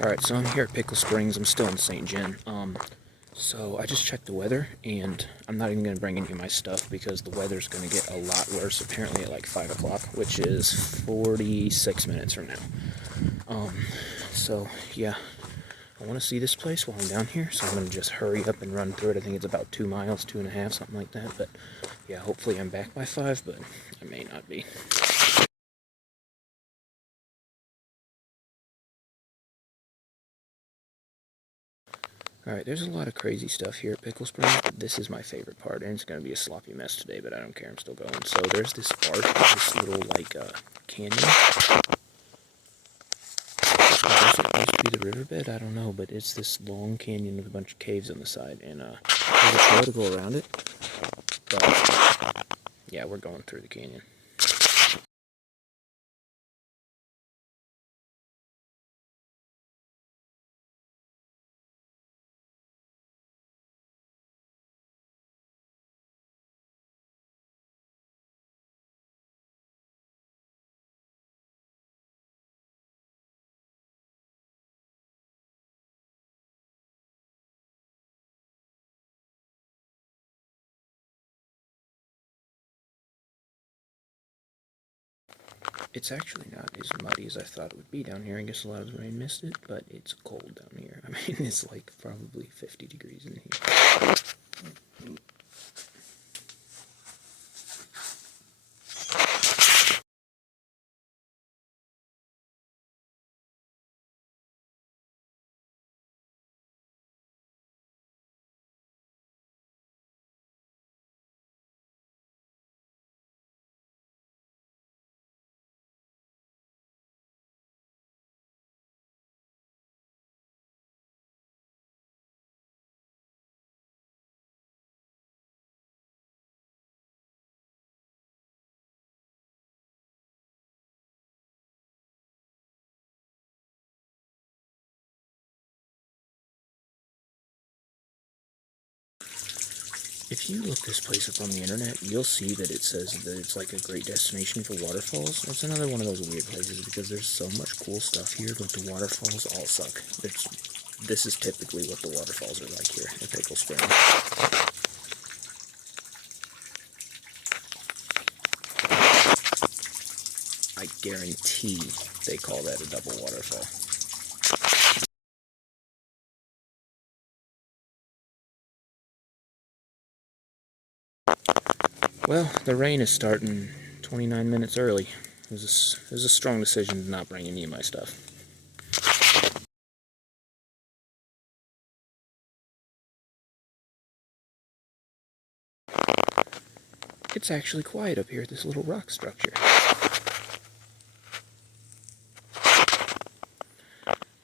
Alright, so I'm here at Pickle Springs. I'm still in St. Gen. So I just checked the weather, and I'm not even going to bring any of my stuff because the weather's going to get a lot worse apparently at like 5 o'clock, which is 46 minutes from now. So yeah, I want to see this place while I'm down here, so I'm going to just hurry up and run through it. I think it's about 2 miles, 2.5, something like that. But yeah, hopefully I'm back by 5, but I may not be. Alright, there's a lot of crazy stuff here at Pickle Springs, but this is my favorite part, and it's going to be a sloppy mess today, but I don't care, I'm still going. So there's this arch, this little, like, canyon. I guess it used to be the riverbed, I don't know, but it's this long canyon with a bunch of caves on the side, and there's a trail to go around it, but yeah, we're going through the canyon. It's actually not as muddy as I thought it would be down here. I guess a lot of the rain missed it, but it's cold down here. I mean, it's like probably 50 degrees in here. If you look this place up on the internet, you'll see that it says that it's like a great destination for waterfalls. It's another one of those weird places because there's so much cool stuff here, but the waterfalls all suck. This is typically what the waterfalls are like here at Pickle Springs. I guarantee they call that a double waterfall. Well, the rain is starting 29 minutes early. It was a strong decision to not bring any of my stuff. It's actually quiet up here at this little rock structure.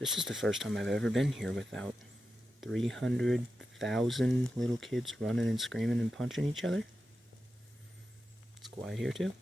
This is the first time I've ever been here without 300,000 little kids running and screaming and punching each other. It's quiet here too.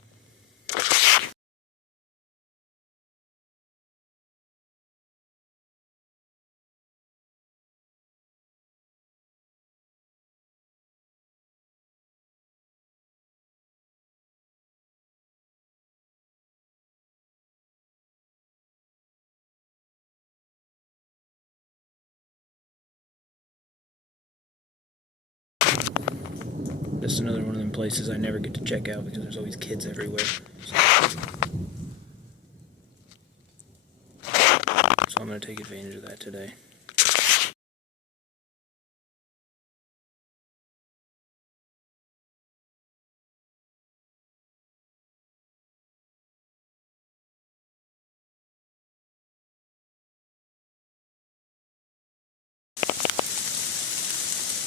This is another one of them places I never get to check out because there's always kids everywhere. So I'm going to take advantage of that today.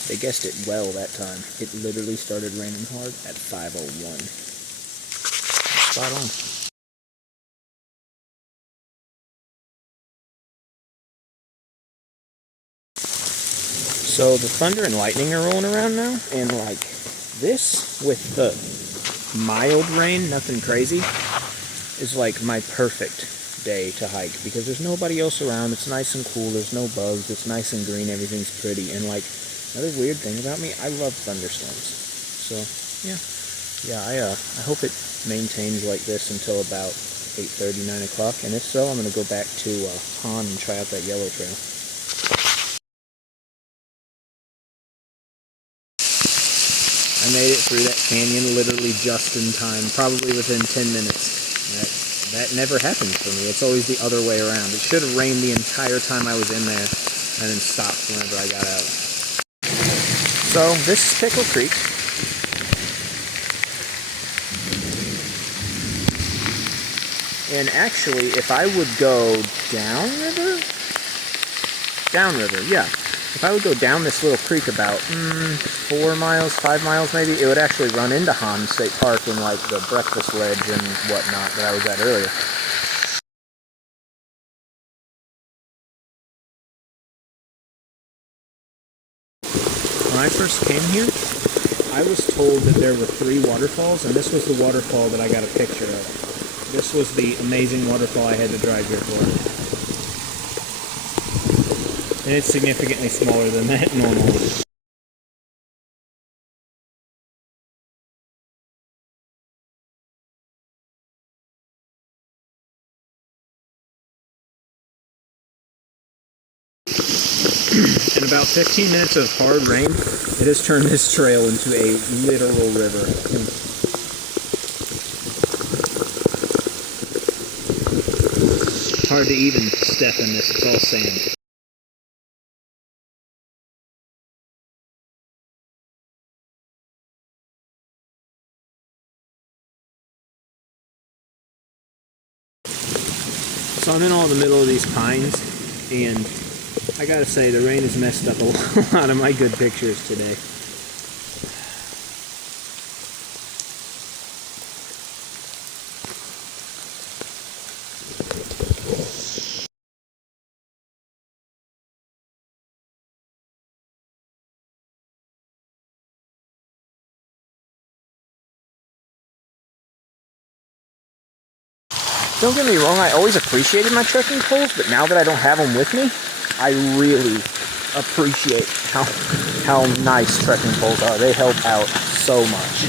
They guessed it well that time. It literally started raining hard at 5:01. Spot on. So the thunder and lightning are rolling around now, and like this with the mild rain, nothing crazy, is like my perfect day to hike because there's nobody else around. It's nice and cool. There's no bugs. It's nice and green. Everything's pretty. And like another weird thing about me, I love thunderstorms. So yeah, I hope it maintains like this until about 8:30, 9 o'clock, and if so, I'm going to go back to Han and try out that yellow trail. I made it through that canyon literally just in time, probably within 10 minutes. That never happens for me. It's always the other way around. It should have rained the entire time I was in there and then stopped whenever I got out. So this is Pickle Creek. And actually, if I would go downriver, yeah. If I would go down this little creek about 4 miles, 5 miles maybe, it would actually run into Han State Park and like the breakfast ledge and whatnot that I was at earlier. When I first came here, I was told that there were 3 waterfalls, and this was the waterfall that I got a picture of. This was the amazing waterfall I had to drive here for. And it's significantly smaller than that normally. In about 15 minutes of hard rain, it has turned this trail into a literal river. Hard to even step in this, it's all sand. So I'm in all the middle of these pines, and I gotta say, the rain has messed up a lot of my good pictures today. Don't get me wrong, I always appreciated my trekking poles, but now that I don't have them with me, I really appreciate how nice trekking poles are. They help out so much.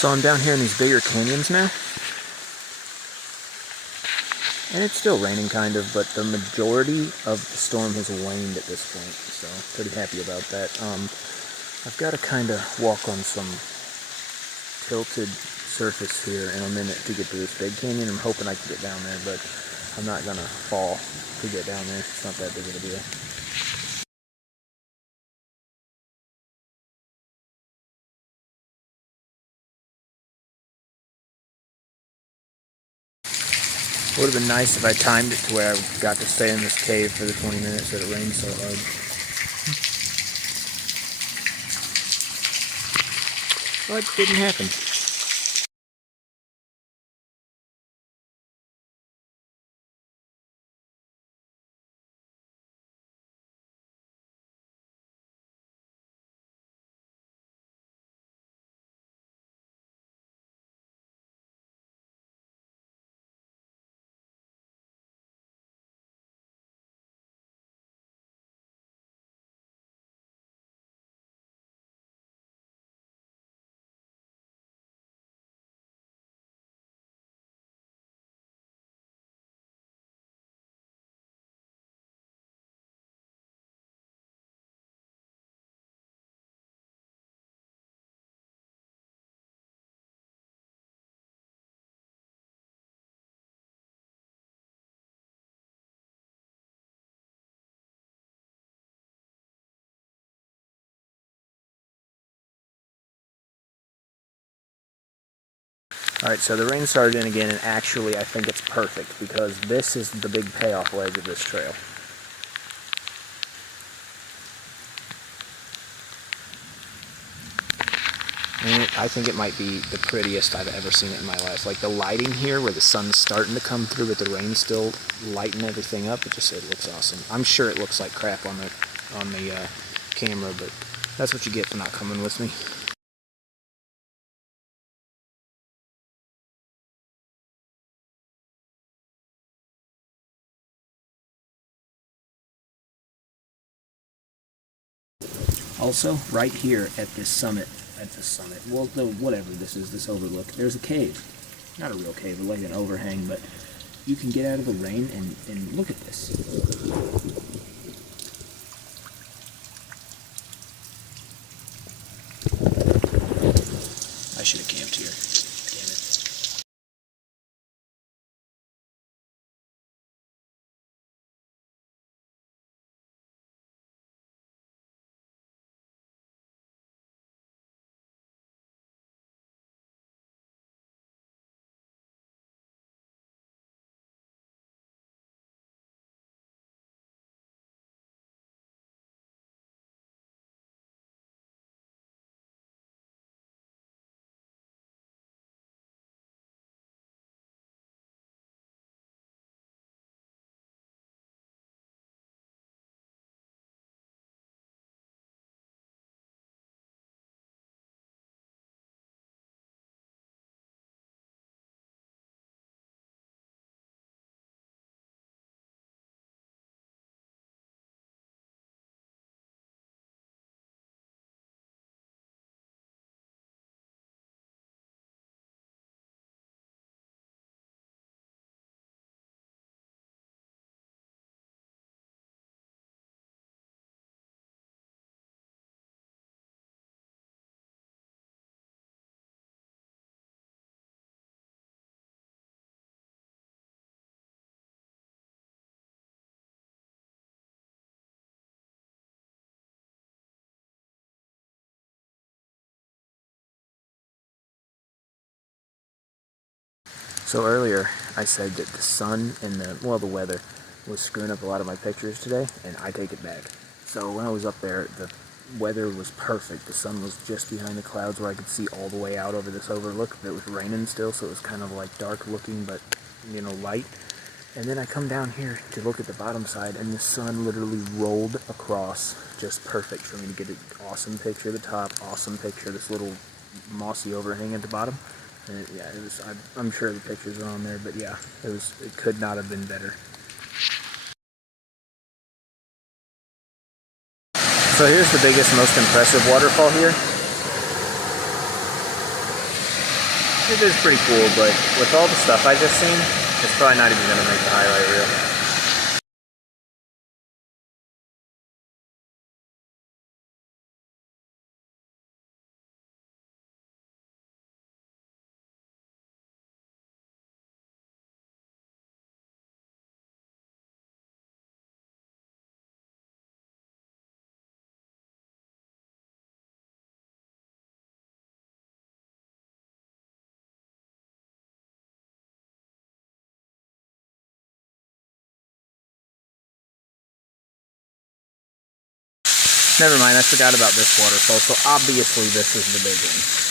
So I'm down here in these bigger canyons now. And it's still raining kind of, but the majority of the storm has waned at this point, so pretty happy about that. I've got to kind of walk on some tilted surface here in a minute to get to this big canyon. I'm hoping I can get down there, but I'm not going to fall to get down there. It's not that big of a deal. It would have been nice if I timed it to where I got to stay in this cave for the 20 minutes that it rained so hard. But it didn't happen. Alright, so the rain started in again, and actually I think it's perfect because this is the big payoff ledge of this trail. And I think it might be the prettiest I've ever seen it in my life. Like the lighting here, where the sun's starting to come through, but the rain's still lighting everything up. It looks awesome. I'm sure it looks like crap on the camera, but that's what you get for not coming with me. Also, right here at this summit, well, whatever this is, this overlook, there's a cave. Not a real cave, but like an overhang, but you can get out of the rain and look at this. I should have camped here. Damn it. So earlier, I said that the sun and the weather was screwing up a lot of my pictures today, and I take it back. So when I was up there, the weather was perfect. The sun was just behind the clouds where I could see all the way out over this overlook. It was raining still, so it was kind of like dark looking, but, light. And then I come down here to look at the bottom side, and the sun literally rolled across just perfect for me to get an awesome picture of the top, awesome picture of this little mossy overhang at the bottom. And it was. I'm sure the pictures are on there, but yeah, it could not have been better. So here's the biggest, most impressive waterfall here. It is pretty cool, but with all the stuff I just seen, it's probably not even going to make the highlight reel. Never mind, I forgot about this waterfall, so obviously this is the big one.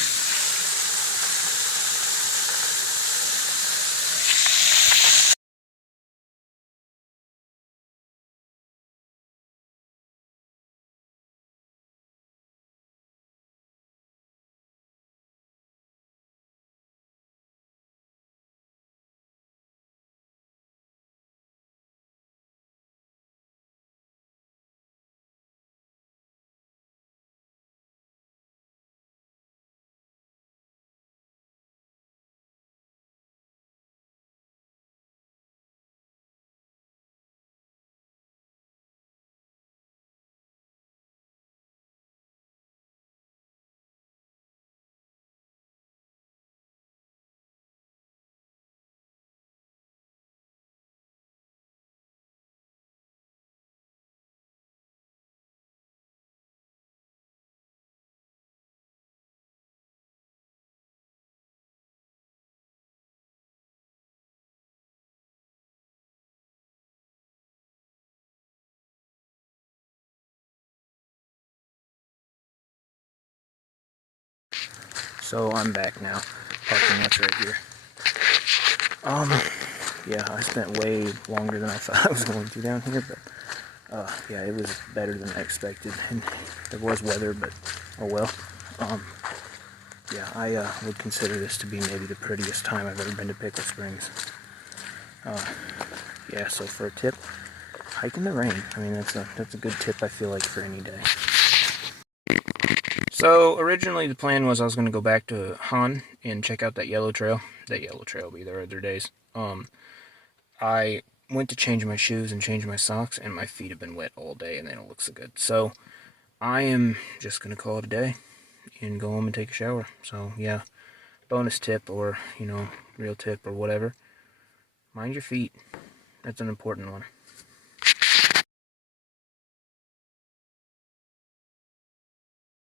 So I'm back now. Parking lot's right here. Yeah, I spent way longer than I thought I was going to down here, but yeah, it was better than I expected, and there was weather, but oh well. Yeah, I would consider this to be maybe the prettiest time I've ever been to Pickle Springs. Yeah, so for a tip, hike in the rain. I mean, that's a good tip, I feel like, for any day. So originally the plan was I was going to go back to Han and check out that yellow trail. That yellow trail will be there other days. I went to change my shoes and change my socks, and my feet have been wet all day, and they don't look so good. So I am just going to call it a day and go home and take a shower. So yeah, bonus tip, or real tip or whatever. Mind your feet. That's an important one.